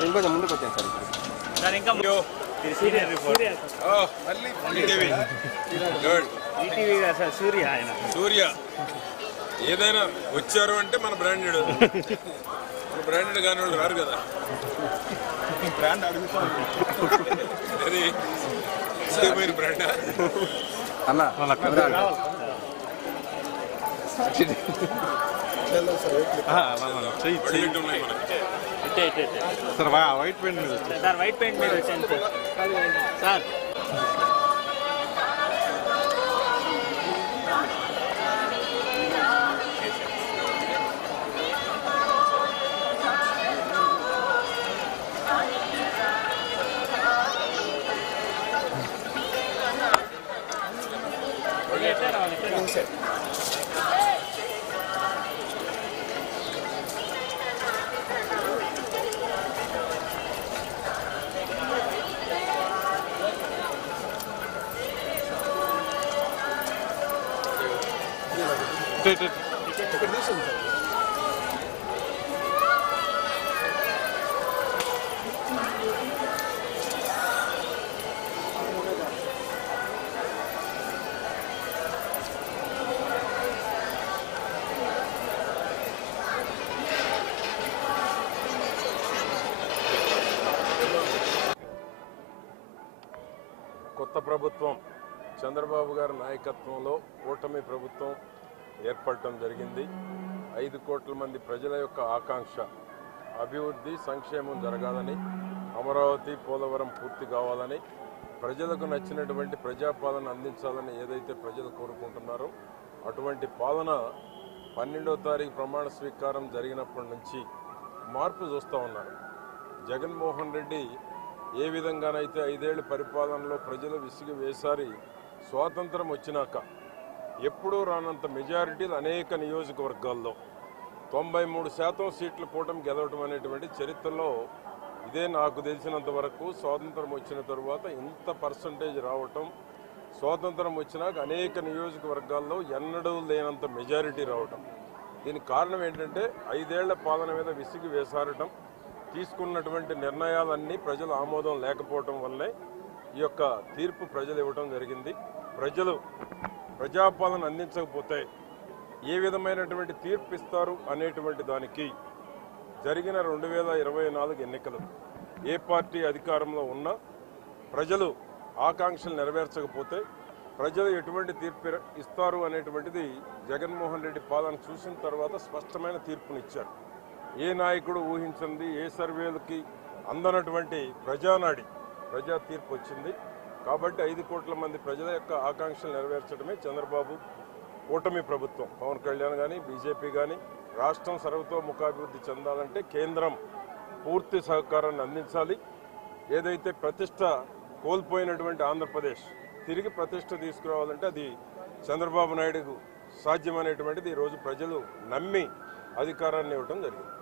Sir ఇంకొంచెం ముందుకు వచ్చాను సార్ ఇంకా సూర్య ఆయన సూర్య ఏదైనా వచ్చారు అంటే మన బ్రాండెడ్ కాని వాళ్ళు రారు కదా. బ్రాండ్ అది బ్రాండ్ అన్న సార్ వైట్ పెయింట్ మీద సార్ వైట్ పెయింట్ మీద వచ్చాను సార్. కొత్త ప్రభుత్వం చంద్రబాబు గారి నాయకత్వంలో కూటమి ప్రభుత్వం ఏర్పడటం జరిగింది. 5 కోట్ల మంది ప్రజల యొక్క ఆకాంక్ష అభివృద్ధి సంక్షేమం జరగాలని, అమరావతి పోలవరం పూర్తి కావాలని, ప్రజలకు నచ్చినటువంటి ప్రజాపాలన అందించాలని ఏదైతే ప్రజలు కోరుకుంటున్నారో అటువంటి పాలన 12వ తారీఖు ప్రమాణ స్వీకారం జరిగినప్పటి నుంచి మార్పు చూస్తూ ఉన్నారు. జగన్మోహన్ రెడ్డి ఏ విధంగానైతే 5 ఏళ్ల పరిపాలనలో ప్రజలు విసిగి వేసారి స్వాతంత్రం వచ్చినాక ఎప్పుడూ రానంత మెజారిటీలు అనేక నియోజకవర్గాల్లో 93% సీట్లు కూటమి గెలవడం అనేటువంటి చరిత్రలో ఇదే నాకు తెలిసినంత వరకు. స్వాతంత్రం వచ్చిన తరువాత ఇంత పర్సంటేజ్ రావటం, స్వాతంత్రం వచ్చినాక అనేక నియోజకవర్గాల్లో ఎన్నడూ లేనంత మెజారిటీ రావటం. దీనికి కారణం ఏంటంటే 5 ఏళ్ల పాలన మీద విసిగి వేసారటం, తీసుకున్నటువంటి నిర్ణయాలన్నీ ప్రజల ఆమోదం లేకపోవటం వల్లే ఈ యొక్క తీర్పు ప్రజలు ఇవ్వటం జరిగింది. ప్రజలు ప్రజాపాలన అందించకపోతే ఏ విధమైనటువంటి తీర్పు ఇస్తారు అనేటువంటి దానికి జరిగిన 2024 ఎన్నికలు ఏ పార్టీ అధికారంలో ఉన్నా ప్రజలు ఆకాంక్షలు నెరవేర్చకపోతే ప్రజలు ఎటువంటి తీర్పు ఇస్తారు అనేటువంటిది జగన్మోహన్ రెడ్డి పాలన చూసిన తర్వాత స్పష్టమైన తీర్పునిచ్చారు. ఏ నాయకుడు ఊహించింది, ఏ సర్వేలకి అందనటువంటి ప్రజానాడి ప్రజా తీర్పు వచ్చింది. కాబట్టి 5 కోట్ల మంది ప్రజల యొక్క ఆకాంక్షలు నెరవేర్చడమే చంద్రబాబు కూటమి ప్రభుత్వం. పవన్ కళ్యాణ్ కానీ బీజేపీ కానీ రాష్ట్రం సర్వతోముఖాభివృద్ధి చెందాలంటే కేంద్రం పూర్తి సహకారాన్ని అందించాలి. ఏదైతే ప్రతిష్ట కోల్పోయినటువంటి ఆంధ్రప్రదేశ్ తిరిగి ప్రతిష్ట తీసుకురావాలంటే అది చంద్రబాబు నాయుడుకు సాధ్యమనేటువంటిది ఈరోజు ప్రజలు నమ్మి అధికారాన్ని ఇవ్వడం జరిగింది.